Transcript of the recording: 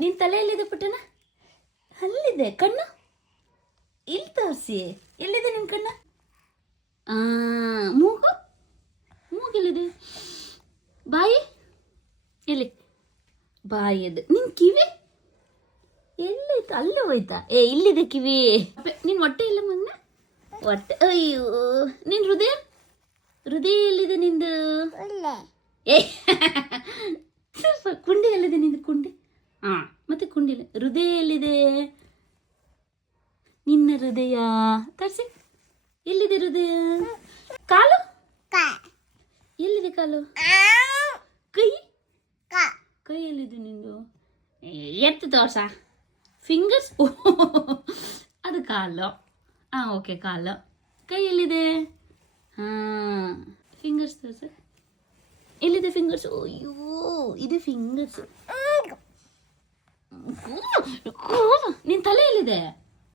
ನಿನ್ ತಲೆ ಎಲ್ಲಿದೆ ಪುಟ್ಟನ? ಅಲ್ಲಿದೆ. ಕಣ್ಣು ಇಲ್ಲಿ ತೋರಿಸಿ. ಎಲ್ಲಿದೆ ನಿನ್ ಕಣ್ಣು? ಮೂಗು ಮೂಗೆಲ್ಲಿದೆ? ಬಾಯಿ ಎಲ್ಲಿ? ಬಾಯಿ ಅದು. ನಿನ್ ಕಿವಿ ಎಲ್ಲೈತ? ಅಲ್ಲೇ ಹೋಯ್ತಾ? ಇಲ್ಲಿದೆ ಕಿವಿ. ನಿನ್ ಹೊಟ್ಟೆ ಇಲ್ಲ ಮಗನ? ಹೊಟ್ಟೆ. ಅಯ್ಯೋ, ನಿನ್ ಹೃದಯ ಎಲ್ಲಿದೆ ನಿಂದು? ಕುಂಡಿ ಎಲ್ಲಿದೆ ನಿಂದು? ಕುಂಡಿ. ಮತ್ತೆ ಕುಂಡಿ ಇಲ್ಲ. ಹೃದಯ ಎಲ್ಲಿದೆ? ನಿನ್ನ ಹೃದಯ ತರ್ಸಿ. ಎಲ್ಲಿದೆ ಹೃದಯ? ಕಾಲು ಎಲ್ಲಿದೆ? ಕಾಲು. ಕೈ ಎಲ್ಲಿದೆ ನಿಂದು? ಎತ್ತು ತೋರ್ಸ. ಫಿಂಗರ್ಸ್. ಅದು ಕಾಲು. ಓಕೆ, ಕಾಲು. ಕೈ ಎಲ್ಲಿದೆ? ಫಿಂಗರ್ಸ್ ತೋರ್ಸ. ಎಲ್ಲಿದೆ ಫಿಂಗರ್ಸ್? ಅಯ್ಯೋ, ಇದು ಫಿಂಗರ್ಸ್. ನಿನ್ ತಲೆ ಎಲ್ಲಿದೆ?